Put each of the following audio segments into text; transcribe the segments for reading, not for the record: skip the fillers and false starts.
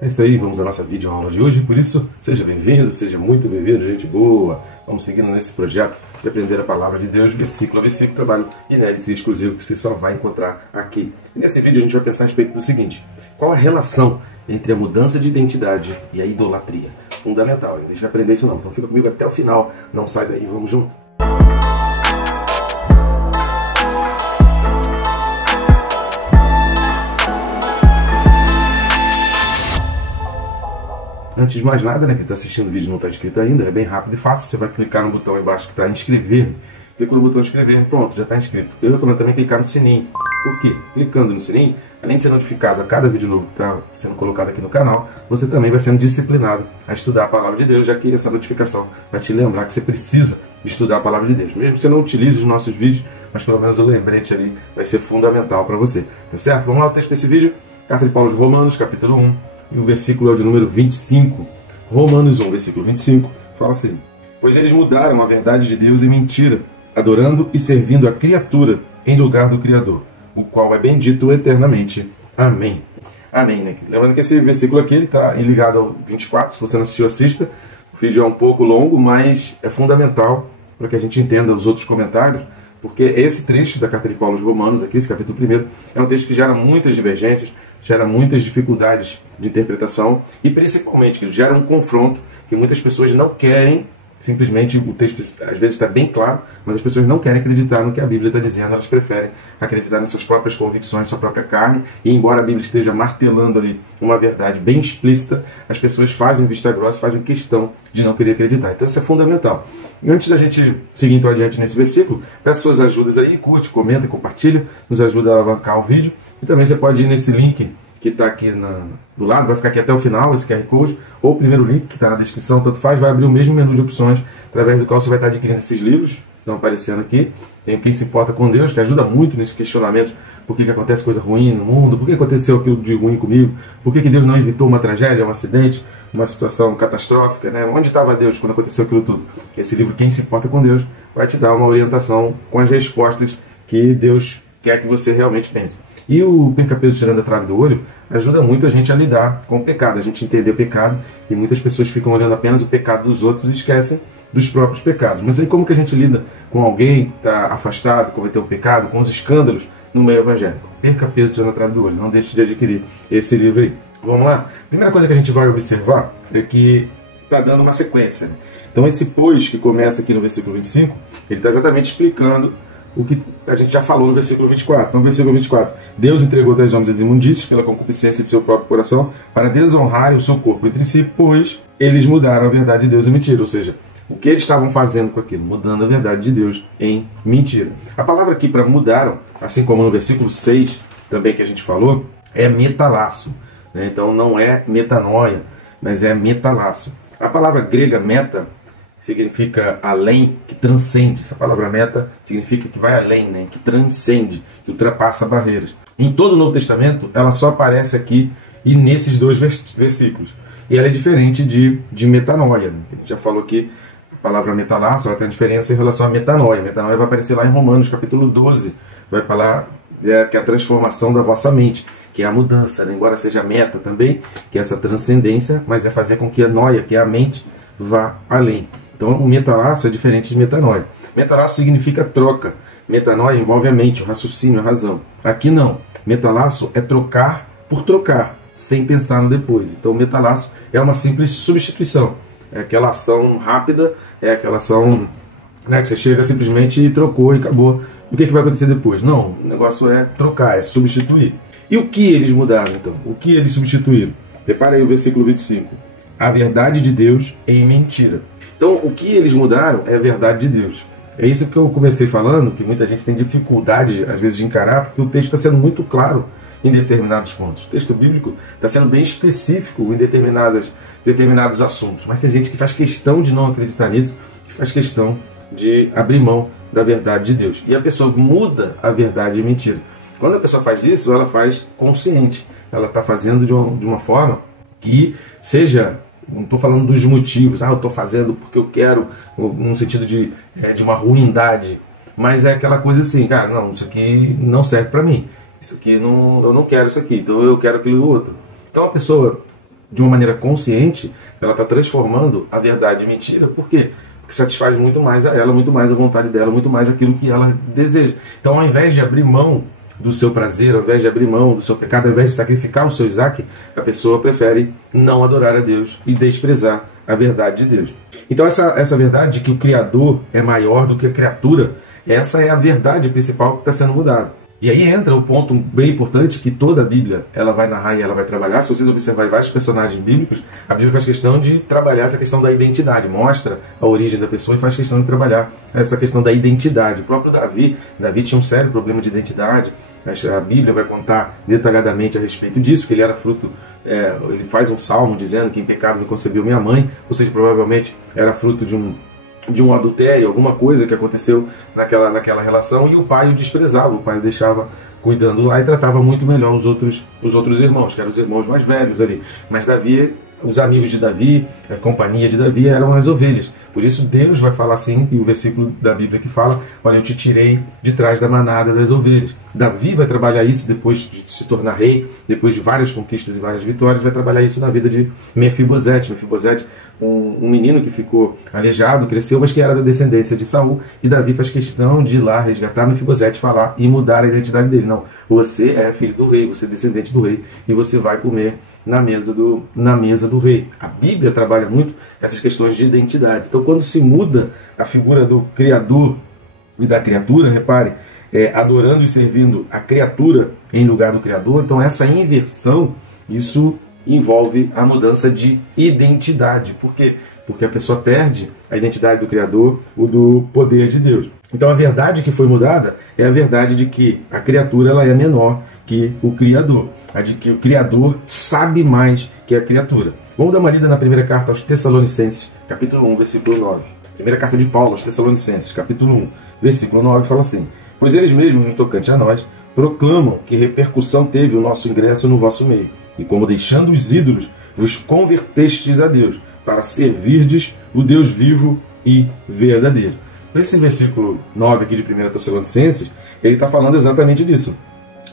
É isso aí, vamos à nossa videoaula de hoje, por isso, seja bem-vindo, seja muito bem-vindo, gente boa. Vamos seguindo nesse projeto de aprender a palavra de Deus, versículo a versículo, trabalho inédito e exclusivo que você só vai encontrar aqui. E nesse vídeo a gente vai pensar a respeito do seguinte: qual a relação entre a mudança de identidade e a idolatria? Fundamental, não deixa de aprender isso não. Então fica comigo até o final, não sai daí, vamos junto. Antes de mais nada, quem está assistindo o vídeo e não está inscrito ainda, é bem rápido e fácil. Você vai clicar no botão aí embaixo que está inscrever-me. Clicou no botão inscrever, pronto, já está inscrito. Eu recomendo também clicar no sininho. Por quê? Clicando no sininho, além de ser notificado a cada vídeo novo que está sendo colocado aqui no canal, você também vai sendo disciplinado a estudar a palavra de Deus, já que essa notificação vai te lembrar que você precisa estudar a palavra de Deus. Mesmo que você não utilize os nossos vídeos, mas pelo menos o lembrete ali vai ser fundamental para você. Tá certo? Vamos lá, o texto desse vídeo. Carta de Paulo aos Romanos, capítulo 1. E o versículo é o de número 25. Romanos 1, versículo 25, fala assim: pois eles mudaram a verdade de Deus em mentira, adorando e servindo a criatura em lugar do Criador, o qual é bendito eternamente. Amém. Amém, né? Lembrando que esse versículo aqui está ligado ao 24, se você não assistiu, assista. O vídeo é um pouco longo, mas é fundamental para que a gente entenda os outros comentários, porque esse trecho da Carta de Paulo aos Romanos, aqui, esse capítulo 1, é um texto que gera muitas divergências, gera muitas dificuldades de interpretação e principalmente que gera um confronto que muitas pessoas não querem. Simplesmente o texto às vezes está bem claro, mas as pessoas não querem acreditar no que a Bíblia está dizendo, elas preferem acreditar nas suas próprias convicções, sua própria carne, e embora a Bíblia esteja martelando ali uma verdade bem explícita, as pessoas fazem vista grossa, fazem questão de não querer acreditar. Então isso é fundamental. E antes da gente seguir então adiante nesse versículo, peço suas ajudas aí, curte, comenta, compartilha, nos ajuda a alavancar o vídeo, e também você pode ir nesse link que está aqui do lado, vai ficar aqui até o final, esse QR Code, ou o primeiro link que está na descrição, tanto faz, vai abrir o mesmo menu de opções, através do qual você vai estar adquirindo esses livros que estão aparecendo aqui. Tem Quem Se Importa com Deus, que ajuda muito nesse questionamento: por que acontece coisa ruim no mundo, por que aconteceu aquilo de ruim comigo, por que Deus não evitou uma tragédia, um acidente, uma situação catastrófica, né? Onde estava Deus quando aconteceu aquilo tudo? Esse livro, Quem Se Importa com Deus, vai te dar uma orientação com as respostas que Deus quer que você realmente pense. E o Perca Peso Tirando a Trave do Olho ajuda muito a gente a lidar com o pecado, a gente entender o pecado, e muitas pessoas ficam olhando apenas o pecado dos outros e esquecem dos próprios pecados. Mas aí como que a gente lida com alguém que está afastado, cometeu um pecado, com os escândalos no meio evangélico? Perca Peso Tirando a Trave do Olho, não deixe de adquirir esse livro aí. Vamos lá? Primeira coisa que a gente vai observar é que está dando uma sequência, né? Então esse pois que começa aqui no versículo 25, ele está exatamente explicando o que a gente já falou no versículo 24. Então, no versículo 24, Deus entregou tais homens as imundícias pela concupiscência de seu próprio coração, para desonrarem o seu corpo entre si, pois eles mudaram a verdade de Deus em mentira. Ou seja, o que eles estavam fazendo com aquilo? Mudando a verdade de Deus em mentira. A palavra aqui para mudaram, assim como no versículo 6, também que a gente falou, é metalasso, né? Então não é metanoia, mas é metalasso. A palavra grega meta significa além, que transcende. Essa palavra meta significa que vai além, né? Que transcende, que ultrapassa barreiras. Em todo o Novo Testamento, ela só aparece aqui e nesses dois versículos. E ela é diferente de metanoia, né? A gente já falou aqui, a palavra metalasso, ela tem uma diferença em relação a metanoia. Metanoia vai aparecer lá em Romanos, capítulo 12. Vai falar que é a transformação da vossa mente, que é a mudança, né? Embora seja meta também, que é essa transcendência, mas é fazer com que a noia, que é a mente, vá além. Então, o metalasso é diferente de metanoia. Metalasso significa troca. Metanoia envolve a mente, o raciocínio, a razão. Aqui não. Metalasso é trocar por trocar, sem pensar no depois. Então, o metalasso é uma simples substituição. É aquela ação rápida, é aquela ação, né, que você chega simplesmente e trocou e acabou. E o que vai acontecer depois? Não, o negócio é trocar, é substituir. E o que eles mudaram, então? O que eles substituíram? Repara aí o versículo 25. A verdade de Deus em mentira. Então, o que eles mudaram é a verdade de Deus. É isso que eu comecei falando, que muita gente tem dificuldade, às vezes, de encarar, porque o texto está sendo muito claro em determinados pontos. O texto bíblico está sendo bem específico em determinados assuntos. Mas tem gente que faz questão de não acreditar nisso, que faz questão de abrir mão da verdade de Deus. E a pessoa muda a verdade em mentira. Quando a pessoa faz isso, ela faz consciente. Ela está fazendo de uma forma que seja... Não estou falando dos motivos, eu estou fazendo porque eu quero, num sentido de uma ruindade. Mas é aquela coisa assim, cara, não, isso aqui não serve para mim. Isso aqui, eu não quero isso aqui, então eu quero aquilo outro. Então a pessoa de uma maneira consciente, ela está transformando a verdade em mentira. Por quê? Porque satisfaz muito mais a ela, muito mais a vontade dela, muito mais aquilo que ela deseja. Então, ao invés de abrir mão do seu prazer, ao invés de abrir mão do seu pecado, ao invés de sacrificar o seu Isaac, a pessoa prefere não adorar a Deus e desprezar a verdade de Deus. Então essa verdade de que o Criador é maior do que a criatura, essa é a verdade principal que está sendo mudada. E aí entra o ponto bem importante que toda a Bíblia ela vai narrar e ela vai trabalhar. Se vocês observarem vários personagens bíblicos, a Bíblia faz questão de trabalhar essa questão da identidade, mostra a origem da pessoa e faz questão de trabalhar essa questão da identidade. O próprio Davi tinha um sério problema de identidade. A Bíblia vai contar detalhadamente a respeito disso, que ele era fruto, ele faz um salmo dizendo que em pecado me concebeu minha mãe, ou seja, provavelmente era fruto de um adultério, alguma coisa que aconteceu naquela relação, e o pai o desprezava, o pai o deixava cuidando lá e tratava muito melhor os outros irmãos, que eram os irmãos mais velhos ali. Mas Davi, os amigos de Davi, a companhia de Davi eram as ovelhas. Por isso Deus vai falar assim, e o versículo da Bíblia que fala, olha, eu te tirei de trás da manada das ovelhas. Davi vai trabalhar isso depois de se tornar rei, depois de várias conquistas e várias vitórias, vai trabalhar isso na vida de Mefibosete. Mefibosete, um menino que ficou aleijado, cresceu, mas que era da descendência de Saul, e Davi faz questão de ir lá resgatar Mefibosete, falar e mudar a identidade dele. Não, você é filho do rei, você é descendente do rei, e você vai comer na mesa do rei. A Bíblia trabalha muito essas questões de identidade. Então, quando se muda a figura do Criador e da criatura, repare, adorando e servindo a criatura em lugar do Criador, então essa inversão, isso envolve a mudança de identidade. Por quê? Porque a pessoa perde a identidade do Criador, o do poder de Deus. Então a verdade que foi mudada é a verdade de que a criatura ela é menor que o Criador. A de que o Criador sabe mais que a criatura. Vamos dar uma lida na primeira carta aos Tessalonicenses, capítulo 1, versículo 9. Primeira carta de Paulo aos Tessalonicenses, capítulo 1, versículo 9, fala assim: pois eles mesmos, no tocante a nós, proclamam que repercussão teve o nosso ingresso no vosso meio, e como deixando os ídolos, vos convertestes a Deus, para servirdes o Deus vivo e verdadeiro. Esse versículo 9 aqui de 1 Tessalonicenses, ele está falando exatamente disso.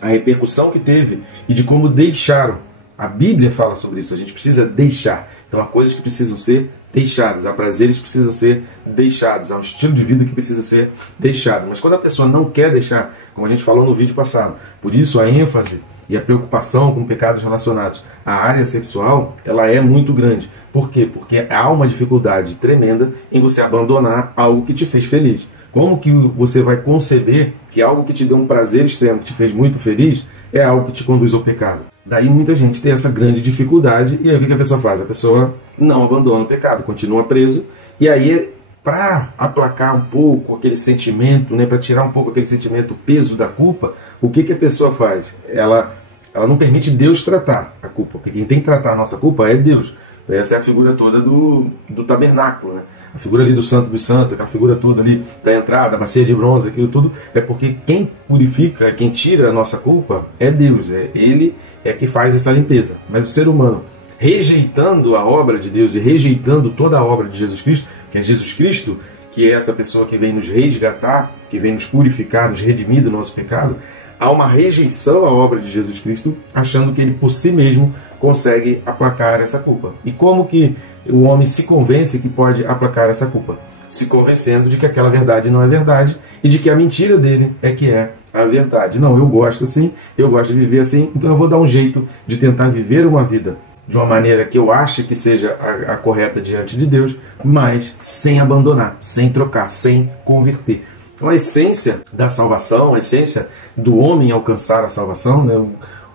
A repercussão que teve e de como deixaram. A Bíblia fala sobre isso, a gente precisa deixar. Então há coisas que precisam ser deixadas, há prazeres que precisam ser deixados, há um estilo de vida que precisa ser deixado. Mas quando a pessoa não quer deixar, como a gente falou no vídeo passado, por isso a ênfase e a preocupação com pecados relacionados à área sexual, ela é muito grande. Por quê? Porque há uma dificuldade tremenda em você abandonar algo que te fez feliz. Como que você vai conceber que algo que te deu um prazer extremo, que te fez muito feliz, é algo que te conduz ao pecado? Daí muita gente tem essa grande dificuldade, e aí o que a pessoa faz? A pessoa não abandona o pecado, continua preso, e aí para aplacar um pouco aquele sentimento, né, para tirar um pouco aquele sentimento, o peso da culpa, o que a pessoa faz? Ela não permite Deus tratar a culpa, porque quem tem que tratar a nossa culpa é Deus. Essa é a figura toda do tabernáculo, né? A figura ali do Santo dos Santos, aquela figura toda ali da entrada, a bacia de bronze, aquilo tudo, é porque quem purifica, quem tira a nossa culpa é Deus, Ele é que faz essa limpeza. Mas o ser humano, rejeitando a obra de Deus e rejeitando toda a obra de Jesus Cristo, que é Jesus Cristo, que é essa pessoa que vem nos resgatar, que vem nos purificar, nos redimir do nosso pecado, há uma rejeição à obra de Jesus Cristo, achando que ele por si mesmo consegue aplacar essa culpa. E como que o homem se convence que pode aplacar essa culpa? Se convencendo de que aquela verdade não é verdade e de que a mentira dele é que é a verdade. Não, eu gosto assim, eu gosto de viver assim, então eu vou dar um jeito de tentar viver uma vida de uma maneira que eu ache que seja a correta diante de Deus, mas sem abandonar, sem trocar, sem converter. Então a essência da salvação, a essência do homem alcançar a salvação, né, o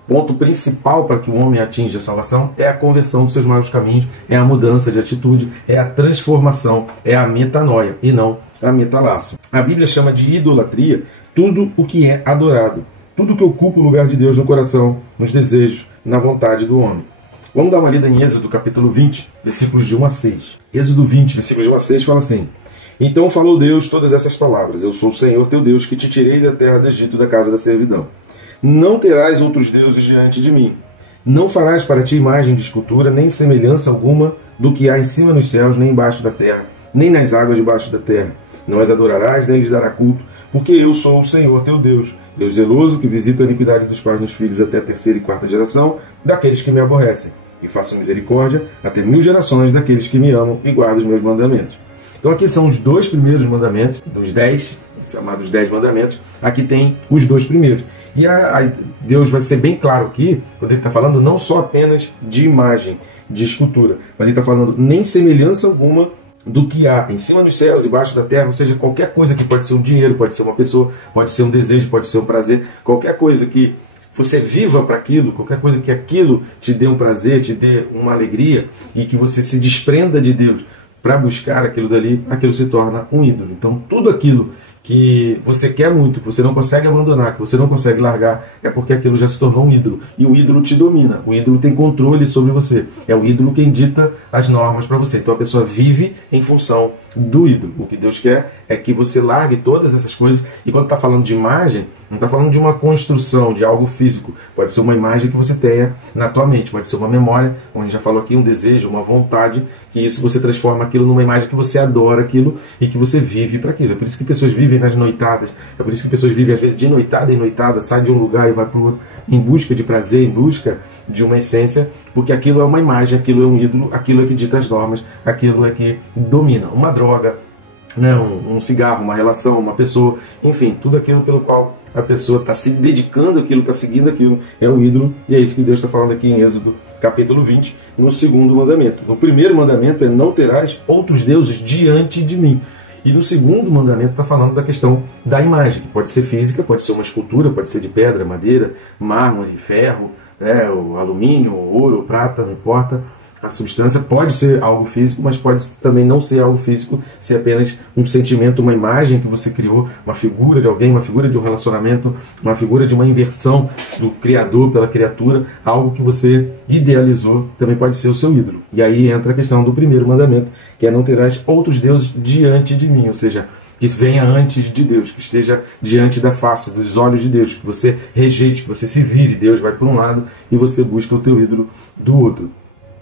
ponto principal para que o homem atinja a salvação é a conversão dos seus maus caminhos, é a mudança de atitude, é a transformação, é a metanoia e não a metalácio. A Bíblia chama de idolatria tudo o que é adorado, tudo que ocupa o lugar de Deus no coração, nos desejos, na vontade do homem. Vamos dar uma lida em Êxodo capítulo 20, versículos de 1 a 6. Êxodo 20, versículos de 1 a 6 fala assim: então falou Deus todas essas palavras: eu sou o Senhor teu Deus, que te tirei da terra do Egito, da casa da servidão. Não terás outros deuses diante de mim. Não farás para ti imagem de escultura, nem semelhança alguma do que há em cima nos céus, nem embaixo da terra, nem nas águas debaixo da terra. Não as adorarás, nem lhes dará culto, porque eu sou o Senhor teu Deus, Deus zeloso, que visita a iniquidade dos pais nos filhos até a terceira e quarta geração daqueles que me aborrecem, e faço misericórdia até 1000 gerações daqueles que me amam e guardam os meus mandamentos. Então aqui são os 2 primeiros mandamentos, dos 10, chamados 10 mandamentos. Aqui tem os 2 primeiros. E Deus vai ser bem claro aqui, quando ele está falando não só apenas de imagem, de escultura, mas ele está falando nem semelhança alguma do que há em cima dos céus e embaixo da terra, ou seja, qualquer coisa que pode ser um dinheiro, pode ser uma pessoa, pode ser um desejo, pode ser um prazer, qualquer coisa que você viva para aquilo, qualquer coisa que aquilo te dê um prazer, te dê uma alegria e que você se desprenda de Deus para buscar aquilo dali, aquilo se torna um ídolo. Então tudo aquilo que você quer muito, que você não consegue abandonar, que você não consegue largar, é porque aquilo já se tornou um ídolo. E o ídolo te domina, o ídolo tem controle sobre você. É o ídolo quem dita as normas para você. Então a pessoa vive em função do ídolo. O que Deus quer é que você largue todas essas coisas. E quando está falando de imagem, não está falando de uma construção, de algo físico. Pode ser uma imagem que você tenha na tua mente, pode ser uma memória, como a gente já falou aqui, um desejo, uma vontade, que isso você transforma aquilo numa imagem que você adora aquilo e que você vive para aquilo. É por isso que pessoas vivem nas noitadas, é por isso que pessoas vivem às vezes de noitada em noitada, sai de um lugar e vai para o outro em busca de prazer, em busca de uma essência, porque aquilo é uma imagem, aquilo é um ídolo, aquilo é que dita as normas, aquilo é que domina. Uma droga, né, um cigarro, uma relação, uma pessoa, enfim, tudo aquilo pelo qual a pessoa está se dedicando àquilo, está seguindo aquilo, é o ídolo, e é isso que Deus está falando aqui em Êxodo capítulo 20, no 2º mandamento. O primeiro mandamento é: não terás outros deuses diante de mim. E no 2º mandamento está falando da questão da imagem, que pode ser física, pode ser uma escultura, pode ser de pedra, madeira, mármore, ferro, né, o alumínio, ouro, prata, não importa. A substância pode ser algo físico, mas pode também não ser algo físico, ser apenas um sentimento, uma imagem que você criou, uma figura de alguém, uma figura de um relacionamento, uma figura de uma inversão do Criador pela criatura, algo que você idealizou, também pode ser o seu ídolo. E aí entra a questão do primeiro mandamento, que é: não terás outros deuses diante de mim, ou seja, que venha antes de Deus, que esteja diante da face, dos olhos de Deus, que você rejeite, que você se vire, Deus vai por um lado e você busca o teu ídolo do outro.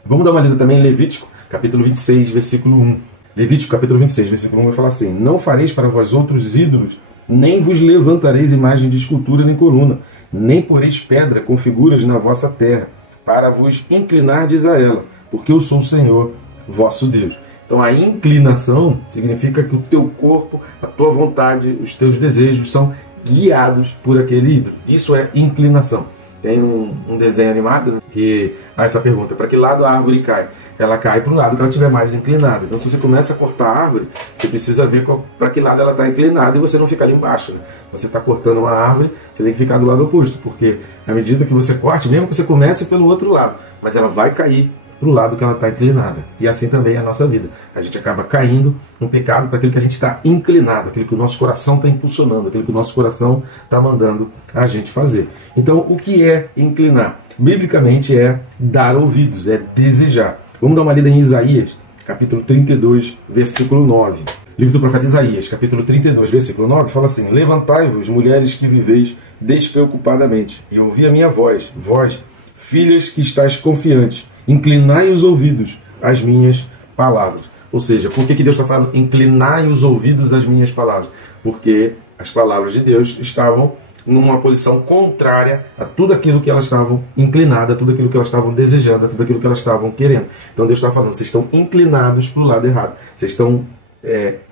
Vamos dar uma lida também em Levítico, capítulo 26, versículo 1. Levítico, capítulo 26, versículo 1 vai falar assim: não fareis para vós outros ídolos, nem vos levantareis imagem de escultura nem coluna, nem poreis pedra com figuras na vossa terra, para vos inclinardes a ela, porque eu sou o Senhor, vosso Deus. Então a inclinação significa que o teu corpo, a tua vontade, os teus desejos são guiados por aquele ídolo. Isso é inclinação. Tem um desenho animado que há essa pergunta: para que lado a árvore cai? Ela cai para o lado que ela estiver mais inclinada. Então, se você começa a cortar a árvore, você precisa ver para que lado ela está inclinada e você não fica ali embaixo. Né? Você está cortando uma árvore, você tem que ficar do lado oposto, porque à medida que você corte, mesmo que você comece pelo outro lado, mas ela vai cair para o lado que ela está inclinada. E assim também é a nossa vida. A gente acaba caindo no pecado para aquilo que a gente está inclinado, aquilo que o nosso coração está impulsionando, aquilo que o nosso coração está mandando a gente fazer. Então, o que é inclinar? Biblicamente é dar ouvidos, é desejar. Vamos dar uma lida em Isaías, capítulo 32, versículo 9. Livro do profeta Isaías, capítulo 32, versículo 9, fala assim: levantai-vos, mulheres que viveis despreocupadamente, e ouvi a minha voz, vós, filhas que estáis confiantes, inclinai os ouvidos às minhas palavras. Ou seja, por que Deus está falando inclinai os ouvidos às minhas palavras? Porque as palavras de Deus estavam numa posição contrária a tudo aquilo que elas estavam inclinadas, a tudo aquilo que elas estavam desejando, a tudo aquilo que elas estavam querendo. Então Deus está falando: vocês estão inclinados para o lado errado, vocês estão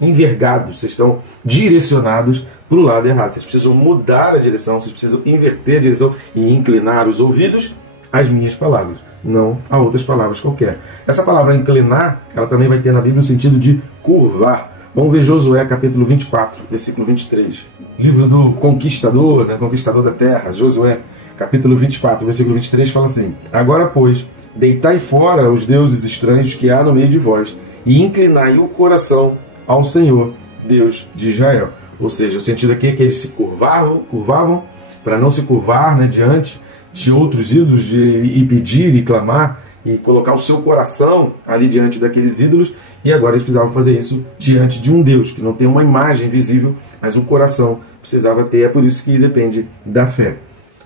envergados, vocês estão direcionados para o lado errado. Vocês precisam mudar a direção, vocês precisam inverter a direção e inclinar os ouvidos às minhas palavras, não a outras palavras qualquer. Essa palavra inclinar, ela também vai ter na Bíblia o sentido de curvar. Vamos ver Josué capítulo 24, versículo 23. Livro do conquistador, né, conquistador da terra, Josué capítulo 24, versículo 23 fala assim: agora, pois, deitai fora os deuses estranhos que há no meio de vós e inclinai o coração ao Senhor, Deus de Israel. Ou seja, o sentido aqui é que eles se curvavam para não se curvar, né, diante de outros ídolos, e pedir e clamar e colocar o seu coração ali diante daqueles ídolos, e agora eles precisavam fazer isso diante de um Deus que não tem uma imagem visível, mas um coração precisava ter. É por isso que depende da fé.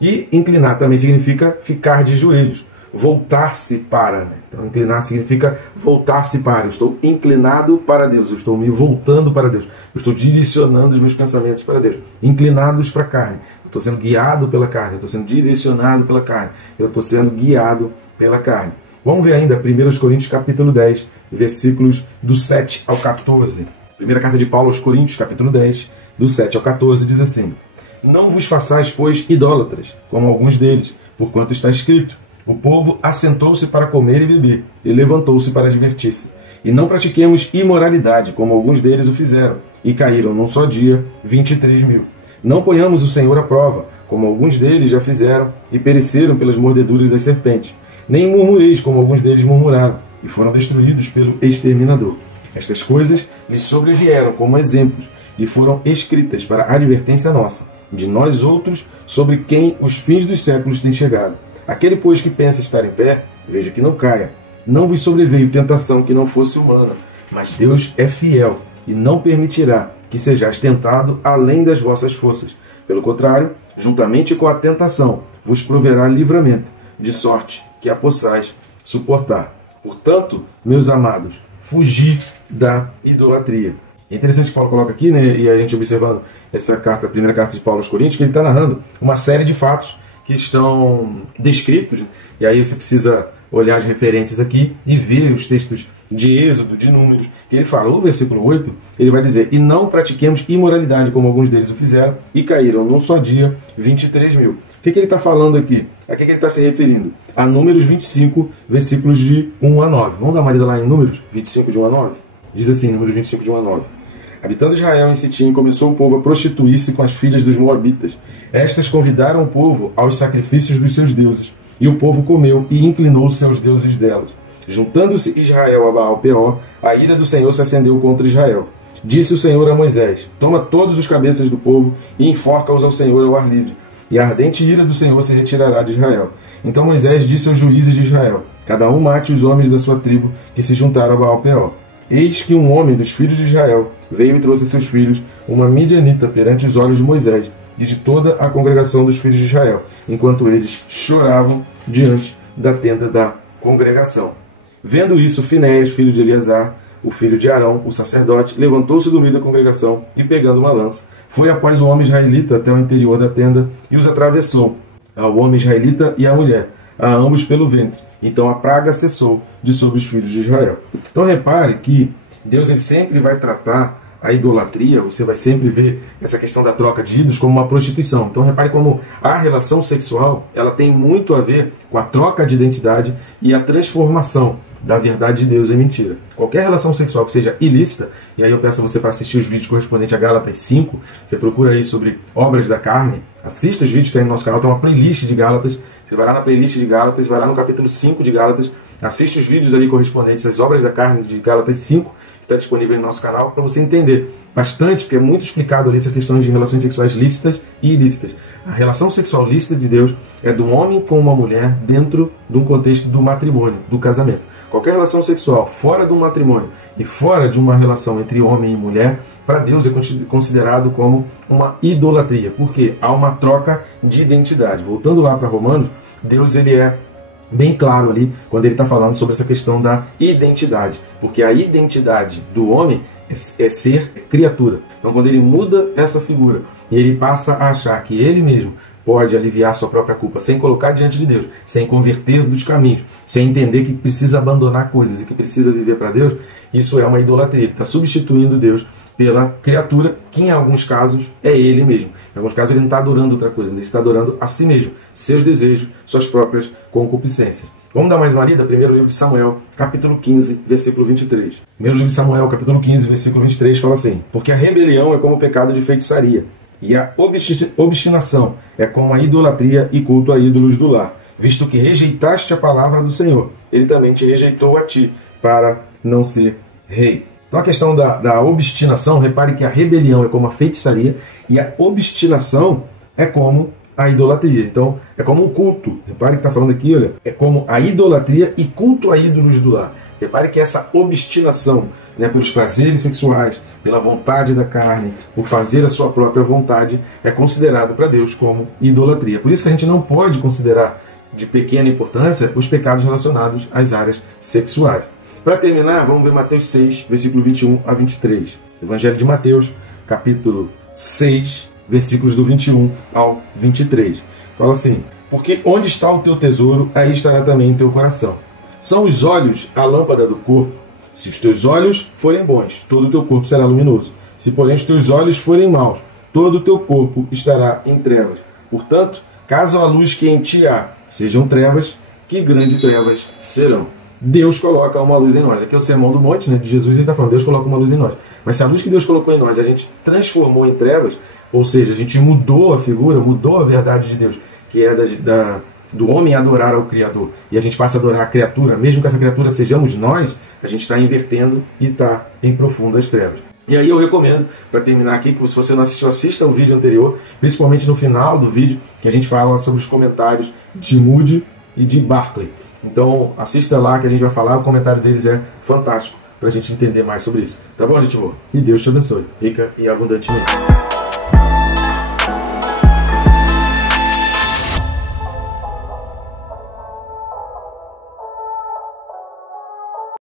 E inclinar também significa ficar de joelhos, voltar-se para. Né? Então inclinar significa voltar-se para. Eu estou inclinado para Deus, eu estou me voltando para Deus, eu estou direcionando os meus pensamentos para Deus, inclinados para a carne. Eu estou sendo guiado pela carne, eu estou sendo direcionado pela carne, eu estou sendo guiado pela carne. Vamos ver ainda 1 Coríntios capítulo 10, versículos do 7 ao 14. Primeira carta de Paulo aos Coríntios, capítulo 10, do 7 ao 14, diz assim: Não vos façais, pois, idólatras, como alguns deles, porquanto está escrito: O povo assentou-se para comer e beber, e levantou-se para divertir-se. E não pratiquemos imoralidade, como alguns deles o fizeram, e caíram num só dia 23.000. Não ponhamos o Senhor à prova, como alguns deles já fizeram, e pereceram pelas mordeduras das serpentes. Nem murmureis, como alguns deles murmuraram, e foram destruídos pelo exterminador. Estas coisas lhes sobrevieram como exemplos, e foram escritas para a advertência nossa, de nós outros, sobre quem os fins dos séculos têm chegado. Aquele, pois, que pensa estar em pé, veja que não caia. Não vos sobreveio tentação que não fosse humana, mas Deus é fiel, e não permitirá que sejais tentado além das vossas forças. Pelo contrário, juntamente com a tentação, vos proverá livramento, de sorte que a possais suportar. Portanto, meus amados, fugi da idolatria. É interessante que Paulo coloca aqui, né, e a gente observando essa carta, a primeira carta de Paulo aos Coríntios, que ele está narrando uma série de fatos que estão descritos, e aí você precisa olhar as referências aqui e ver os textos de Êxodo, de Números, que ele fala. O versículo 8, ele vai dizer: E não pratiquemos imoralidade, como alguns deles o fizeram, e caíram num só dia 23.000. O que ele está falando aqui? A que ele está se referindo? A Números 25, versículos de 1 a 9. Vamos dar uma lida lá em Números 25, de 1 a 9? Diz assim, Números 25, de 1 a 9. Habitando Israel em Sitim, começou o povo a prostituir-se com as filhas dos moabitas. Estas convidaram o povo aos sacrifícios dos seus deuses, e o povo comeu e inclinou-se aos deuses delas. Juntando-se Israel a Baal-Peor, a ira do Senhor se acendeu contra Israel. Disse o Senhor a Moisés: Toma todos os cabeças do povo e enforca-os ao Senhor ao ar livre, e a ardente ira do Senhor se retirará de Israel. Então Moisés disse aos juízes de Israel: Cada um mate os homens da sua tribo que se juntaram a Baal-Peor. Eis que um homem dos filhos de Israel veio e trouxe a seus filhos uma midianita perante os olhos de Moisés e de toda a congregação dos filhos de Israel, enquanto eles choravam diante da tenda da congregação. Vendo isso, Finéias, filho de Eleazar, o filho de Arão, o sacerdote, levantou-se do meio da congregação e, pegando uma lança, foi após o homem israelita até o interior da tenda e os atravessou, ao homem israelita e à mulher, a ambos pelo ventre. Então a praga cessou de sobre os filhos de Israel. Então repare que Deus sempre vai tratar a idolatria, você vai sempre ver essa questão da troca de ídolos como uma prostituição. Então repare como a relação sexual ela tem muito a ver com a troca de identidade e a transformação da verdade de Deus em mentira. Qualquer relação sexual que seja ilícita, e aí eu peço a você para assistir os vídeos correspondentes a Gálatas 5, você procura aí sobre obras da carne, assista os vídeos que tem no nosso canal, tem uma playlist de Gálatas, você vai lá na playlist de Gálatas, vai lá no capítulo 5 de Gálatas, assiste os vídeos ali correspondentes às obras da carne de Gálatas 5, que está disponível no nosso canal, para você entender bastante, porque é muito explicado ali essas questões de relações sexuais lícitas e ilícitas. A relação sexual lícita de Deus é do homem com uma mulher dentro de um contexto do matrimônio, do casamento. Qualquer relação sexual fora do matrimônio e fora de uma relação entre homem e mulher, para Deus é considerado como uma idolatria, porque há uma troca de identidade. Voltando lá para Romanos, Deus ele é bem claro ali quando ele está falando sobre essa questão da identidade, porque a identidade do homem é ser criatura. Então quando ele muda essa figura e ele passa a achar que ele mesmo pode aliviar sua própria culpa sem colocar diante de Deus, sem converter dos caminhos, sem entender que precisa abandonar coisas e que precisa viver para Deus, isso é uma idolatria. Ele está substituindo Deus pela criatura, que em alguns casos é ele mesmo. Em alguns casos ele não está adorando outra coisa, ele está adorando a si mesmo, seus desejos, suas próprias concupiscências. Vamos dar mais uma lida? Primeiro livro de Samuel, capítulo 15, versículo 23. Primeiro livro de Samuel, capítulo 15, versículo 23, fala assim: Porque a rebelião é como o pecado de feitiçaria, e a obstinação é como a idolatria e culto a ídolos do lar. Visto que rejeitaste a palavra do Senhor, ele também te rejeitou a ti, para não ser rei. Então a questão da obstinação, repare que a rebelião é como a feitiçaria, e a obstinação é como a idolatria. Então é como um culto. Repare que está falando aqui, olha, é como a idolatria e culto a ídolos do lar. Repare que essa obstinação, né, pelos prazeres sexuais, pela vontade da carne, por fazer a sua própria vontade, é considerado para Deus como idolatria. Por isso que a gente não pode considerar de pequena importância os pecados relacionados às áreas sexuais. Para terminar, vamos ver Mateus 6, versículo 21 a 23. Evangelho de Mateus, capítulo 6, versículos do 21 ao 23. Fala assim: Porque onde está o teu tesouro, aí estará também o teu coração. São os olhos a lâmpada do corpo. Se os teus olhos forem bons, todo o teu corpo será luminoso. Se, porém, os teus olhos forem maus, todo o teu corpo estará em trevas. Portanto, caso a luz que em ti há sejam trevas, que grandes trevas serão. Deus coloca uma luz em nós. Aqui é o Sermão do Monte, né, de Jesus, ele está falando, Deus coloca uma luz em nós. Mas se a luz que Deus colocou em nós, a gente transformou em trevas, ou seja, a gente mudou a figura, mudou a verdade de Deus, que é do homem adorar ao Criador, e a gente passa a adorar a criatura, mesmo que essa criatura sejamos nós, a gente está invertendo e está em profundas trevas. E aí eu recomendo, para terminar aqui, que se você não assistiu, assista o vídeo anterior, principalmente no final do vídeo, que a gente fala sobre os comentários de Moody e de Barclay. Então assista lá que a gente vai falar, o comentário deles é fantástico, para a gente entender mais sobre isso. Tá bom, gente boa? E Deus te abençoe, rica e abundantemente.